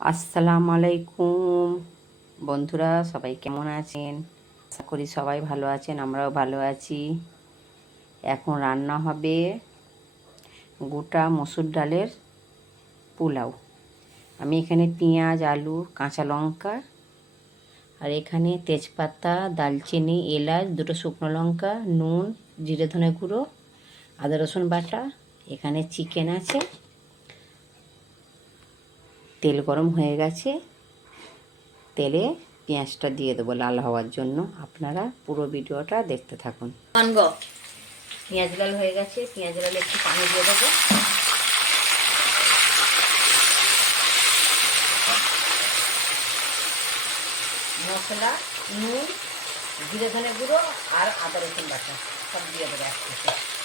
আসসালামু আলাইকুম। বন্ধুরা, সবাই কেমন আছেন? আশা করি সবাই ভালো আছেন, আমরাও ভালো আছি। এখন রান্না হবে গোটা মসুর ডালের পোলাও। আমি এখানে পেঁয়াজ, আলু, কাঁচা লঙ্কা আর এখানে তেজপাতা, দালচিনি, এলাচ, দুটো শুকনো লঙ্কা, নুন, জিরে ধনে গুঁড়ো, আদা রসুন বাটা, এখানে চিকেন আছে। তেল গরম হয়ে গেছে। তেলে পেঁয়াজটা দিয়ে দেবো লাল হওয়ার জন্য। আপনারা পুরো ভিডিওটা দেখতে থাকুন। পেঁয়াজ লাল হয়ে গেছে। পেঁয়াজ লালে একটু পানি দিয়ে দেবো। মশলা, নুন, জিরে ধনে গুঁড়ো আর আদা রসুন বাটা সব দিয়ে দেবো একসাথে।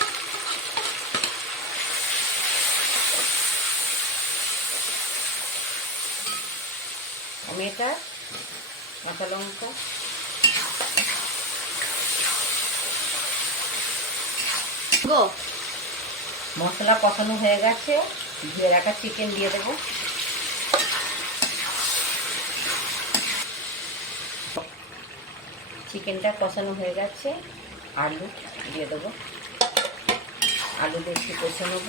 টমেটো কাঁচা লঙ্কা। গো। মশলা কষানো হয়ে গেছে ধুয়ে রাখা চিকেন দিয়ে দেবো। চিকেনটা কষানো হয়ে গেছে আলু দিয়ে দেবো। আলু দিয়ে একটু কষে নেব।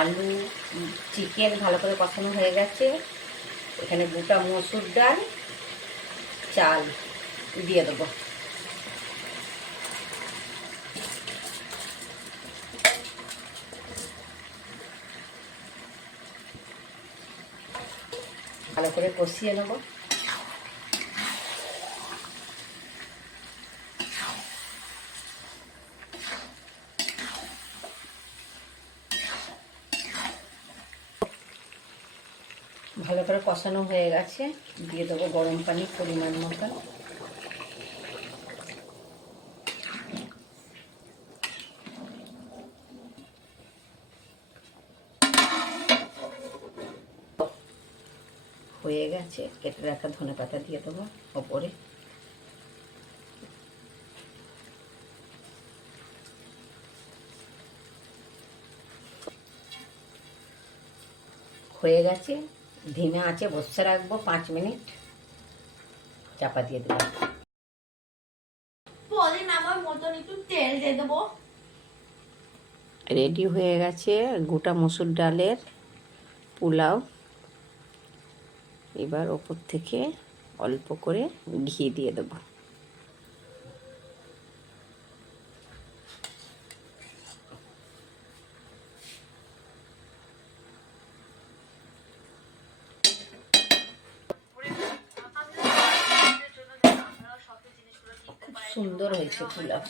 আলু চিকেন ভালো করে কষানো হয়ে গেছে। এখানে গোটা মসুর ডাল, চাল দিয়ে দেবো। ভালো করে কষিয়ে নেব। ভালো করে কষানো হয়ে গেছে। দিয়ে দেবো গরম পানি পরিমাণ মতো হয়ে গেছে। কেটে রাখা ধনে পাতা দিয়ে দেবো ওপরে। হয়ে গেছে। ধিমে আঁচে বসে রাখব পাঁচ মিনিট। চাপা দিয়ে দেবো। পরে নামার মতন একটু তেল দিয়ে দেবো। রেডি হয়ে গেছে গোটা মসুর ডালের পোলাও। এবার ওপর থেকে অল্প করে ঘি দিয়ে দেবো। সুন্দর হয়েছে পোলাও